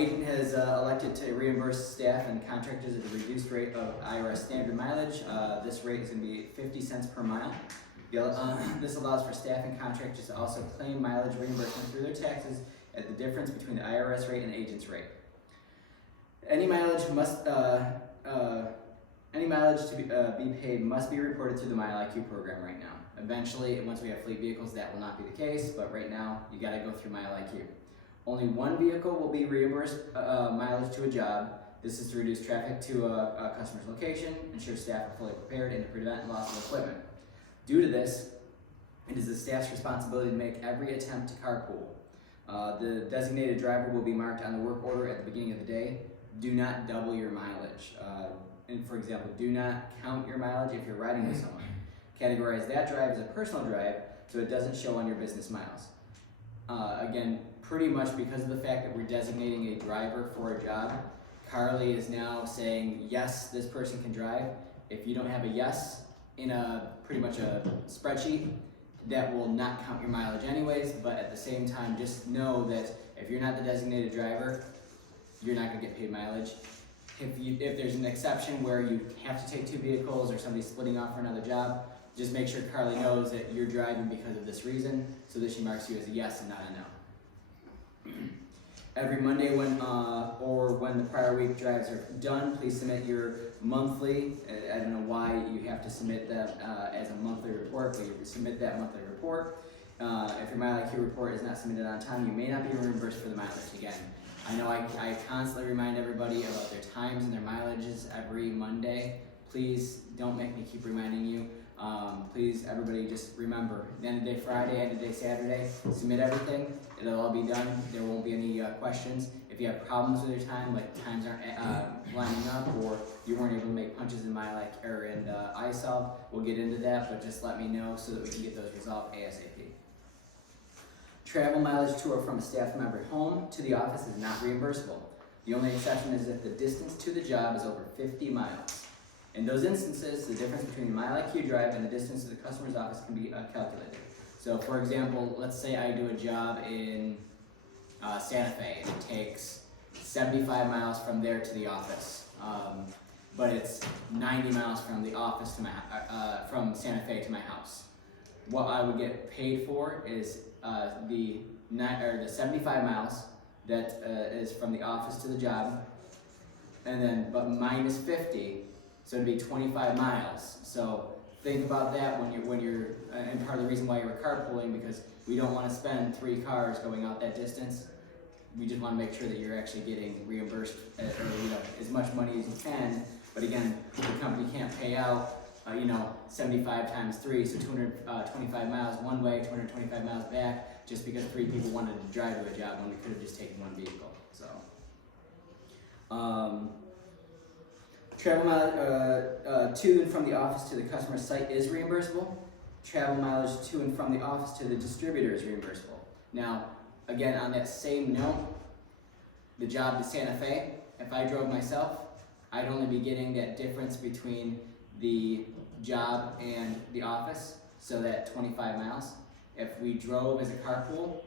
Agent has elected to reimburse staff and contractors at the reduced rate of IRS standard mileage. This rate is going to be 50 cents per mile. This allows for staff and contractors to also claim mileage reimbursement through their taxes at the difference between the IRS rate and the agent's rate. Any mileage to be paid must be reported through the MileIQ program right now. Eventually, once we have fleet vehicles, that will not be the case, but right now, you gotta go through MileIQ. Only one vehicle will be reimbursed mileage to a job. This is to reduce traffic to a customer's location, ensure staff are fully prepared, and to prevent loss of equipment. Due to this, it is the staff's responsibility to make every attempt to carpool. The designated driver will be marked on the work order at the beginning of the day. Do not double your mileage. And for example, do not count your mileage if you're riding with someone. Categorize that drive as a personal drive so it doesn't show on your business miles. Again, pretty much because of the fact that we're designating a driver for a job, Carly is now saying, yes, this person can drive. If you don't have a yes in pretty much a spreadsheet, that will not count your mileage anyways, but at the same time, just know that if you're not the designated driver, you're not gonna get paid mileage. If there's an exception where you have to take two vehicles or somebody's splitting off for another job, just make sure Carly knows that you're driving because of this reason, so that she marks you as a yes and not a no. Every Monday when the prior week drives are done, please submit your monthly. I don't know why you have to submit that as a monthly report, but you submit that monthly report. If your MileIQ report is not submitted on time, you may not be reimbursed for the mileage. Again, I know I constantly remind everybody about their times and their mileages every Monday. Please don't make me keep reminding you. Please, everybody, just remember, end of day Friday, end of day Saturday, submit everything. It'll all be done. There won't be any questions. If you have problems with your time, like times aren't lining up, or you weren't able to make punches in iSolve, we'll get into that, but just let me know so that we can get those resolved ASAP. Travel mileage to or from a staff member home to the office is not reimbursable. The only exception is if the distance to the job is over 50 miles. In those instances, the difference between the MileIQ drive and the distance to the customer's office can be calculated. So for example, let's say I do a job in Santa Fe and it takes 75 miles from there to the office, but it's 90 miles from the office to from Santa Fe to my house. What I would get paid for is the 75 miles that is from the office to the job, and then but minus 50, so it'd be 25 miles. So think about that when you're and part of the reason why you're carpooling, because we don't want to spend 3 cars going out that distance. We just want to make sure that you're actually getting reimbursed as much money as you can. But again, the company can't pay out 75 times 3, so 225 miles one way, 225 miles back, just because 3 people wanted to drive to a job when we could have just taken 1 vehicle. So, travel mileage to and from the office to the customer site is reimbursable. Travel mileage to and from the office to the distributor is reimbursable. Now, again, on that same note, the job to Santa Fe, if I drove myself, I'd only be getting that difference between the job and the office, so that 25 miles. If we drove as a carpool,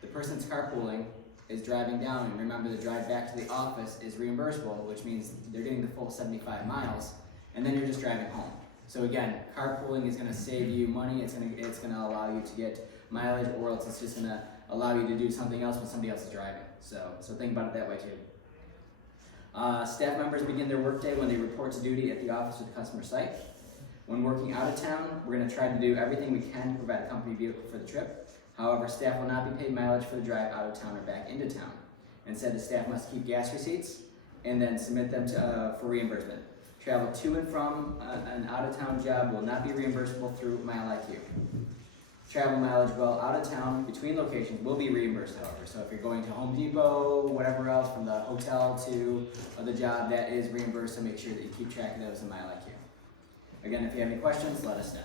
the person that's carpooling is driving down, and remember the drive back to the office is reimbursable, which means they're getting the full 75 miles, and then you're just driving home. So again, carpooling is going to save you money, it's going to allow you to get mileage, or else it's just going to allow you to do something else when somebody else is driving. So think about it that way too. Staff members begin their workday when they report to duty at the office or the customer site. When working out of town, we're going to try to do everything we can to provide a company vehicle for the trip. However, staff will not be paid mileage for the drive out of town or back into town. Instead, the staff must keep gas receipts and then submit them for reimbursement. Travel to and from an out-of-town job will not be reimbursable through MileIQ. Travel mileage while out of town between locations will be reimbursed, however. So if you're going to Home Depot, whatever else, from the hotel to the job, that is reimbursed, so make sure that you keep track of those in MileIQ. Again, if you have any questions, let us know.